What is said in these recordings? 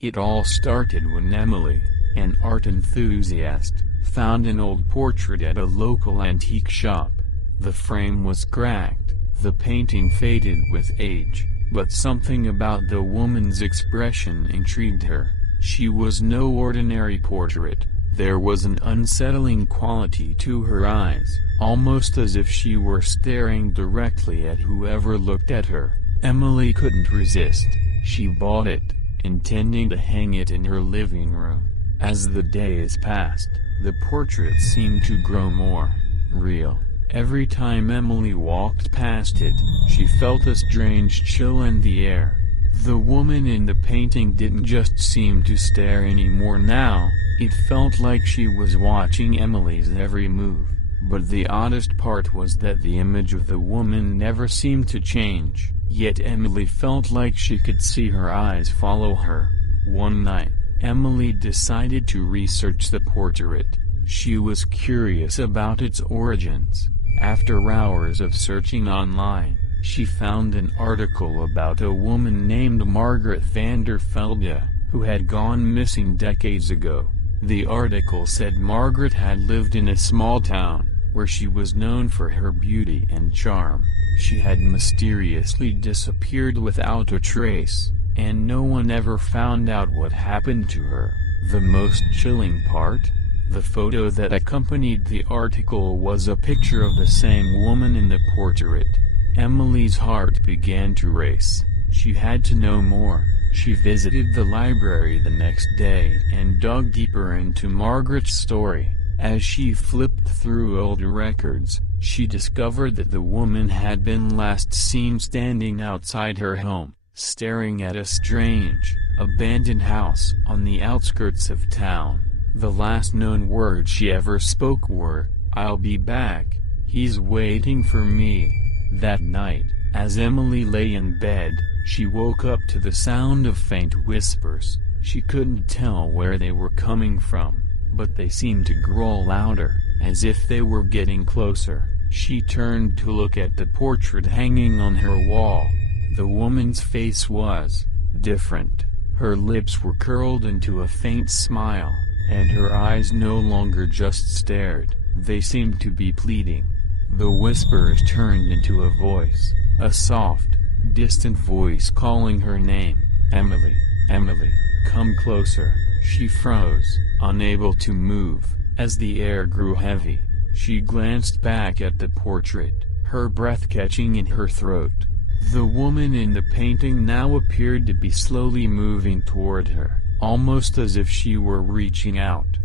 It all started when Emily, an art enthusiast, found an old portrait at a local antique shop. The frame was cracked, the painting faded with age, but something about the woman's expression intrigued her. She was no ordinary portrait. There was an unsettling quality to her eyes, almost as if she were staring directly at whoever looked at her. Emily couldn't resist. She bought it, intending to hang it in her living room. As the days passed, the portrait seemed to grow more real. Every time Emily walked past it, she felt a strange chill in the air. The woman in the painting didn't just seem to stare anymore now, it felt like she was watching Emily's every move. But the oddest part was that the image of the woman never seemed to change, yet Emily felt like she could see her eyes follow her. One night, Emily decided to research the portrait. She was curious about its origins. After hours of searching online, she found an article about a woman named Margaret van der Velde, who had gone missing decades ago. The article said Margaret had lived in a small town, where she was known for her beauty and charm. She had mysteriously disappeared without a trace, and no one ever found out what happened to her. The most chilling part? The photo that accompanied the article was a picture of the same woman in the portrait. Emily's heart began to race. She had to know more. She visited the library the next day and dug deeper into Margaret's story. As she flipped through old records, she discovered that the woman had been last seen standing outside her home, staring at a strange, abandoned house on the outskirts of town. The last known words she ever spoke were, "I'll be back, he's waiting for me." That night, as Emily lay in bed, she woke up to the sound of faint whispers. She couldn't tell where they were coming from, but they seemed to grow louder, as if they were getting closer. She turned to look at the portrait hanging on her wall. The woman's face was different. Her lips were curled into a faint smile, and her eyes no longer just stared, they seemed to be pleading. The whispers turned into a voice, a soft, distant voice calling her name. "Emily, Emily, come closer." She froze, unable to move. As the air grew heavy, she glanced back at the portrait, her breath catching in her throat. The woman in the painting now appeared to be slowly moving toward her, almost as if she were reaching out.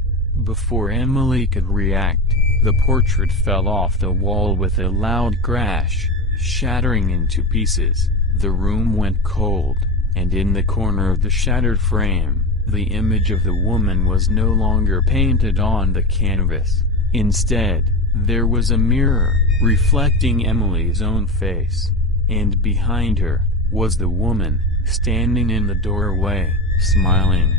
Before Emily could react, the portrait fell off the wall with a loud crash, shattering into pieces. The room went cold, and in the corner of the shattered frame, the image of the woman was no longer painted on the canvas. Instead, there was a mirror, reflecting Emily's own face. And behind her, was the woman, standing in the doorway, smiling.